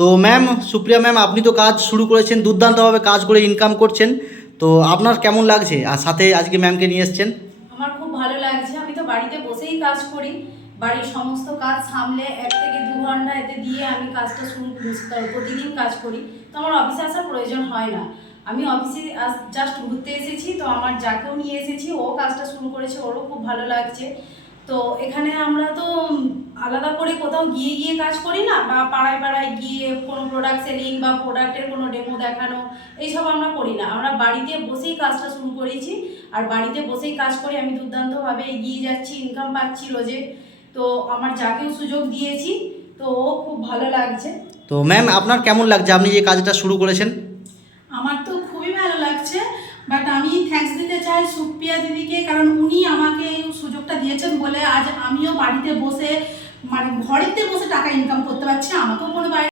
তো ma'am, Supriya ma'am, আপনি তো কাজ শুরু করেছেন, দুর্দান্তভাবে কাজ করে ইনকাম করছেন। তো আপনার কেমন লাগছে? আর সাথে আজকে ম্যামকে নিয়ে এসেছেন। আমার খুব ভালো লাগছে। আমি তো বাড়িতে বসেই কাজ করি, বাড়ির সমস্ত কাজ সামলে 1 থেকে 2 ঘন্টা এতে দিয়ে আমি কাজটা শুরু প্রতিদিন কাজ করি। তো আমার অফিসে আসার প্রয়োজন হয় না। আমি অফিসে জাস্ট ঘুরতে এসেছি, তো আমার যাকেও নিয়ে এসেছি, ও কাজটা শুরু করেছে, ওরও খুব ভালো লাগছে। তো এখানে আমরা তো আলাদা করে কোথাও গিয়ে গিয়ে কাজ করি না, বা পাড়ায় পাড়ায় গিয়ে কোনো প্রোডাক্ট সেলিং বা প্রোডাক্টের কোনো ডেমো দেখানো, এইসব আমরা করি না। আমরা বাড়িতে বসেই কাজটা শুরু করেছি, আর বাড়িতে বসেই কাজ করে আমি দুর্দান্তভাবে এগিয়ে যাচ্ছি, ইনকাম পাচ্ছি রোজে। তো আমার যাকেও সুযোগ দিয়েছি, তো ও খুব ভালো লাগছে। তো ম্যাম, আপনার কেমন লাগছে আপনি যে কাজটা শুরু করেছেন? আমার তো খুবই ভালো লাগছে, বাট আমি থ্যাঙ্কস দিতে চাই সুপ্রিয়া দিদিকে, কারণ উনি আমাকে এই সুযোগটা দিয়েছেন বলে আজ আমিও বাড়িতে বসে, মানে ঘরেতে বসে টাকা ইনকাম করতে পারছি। আমাকেও কোনো বাইরে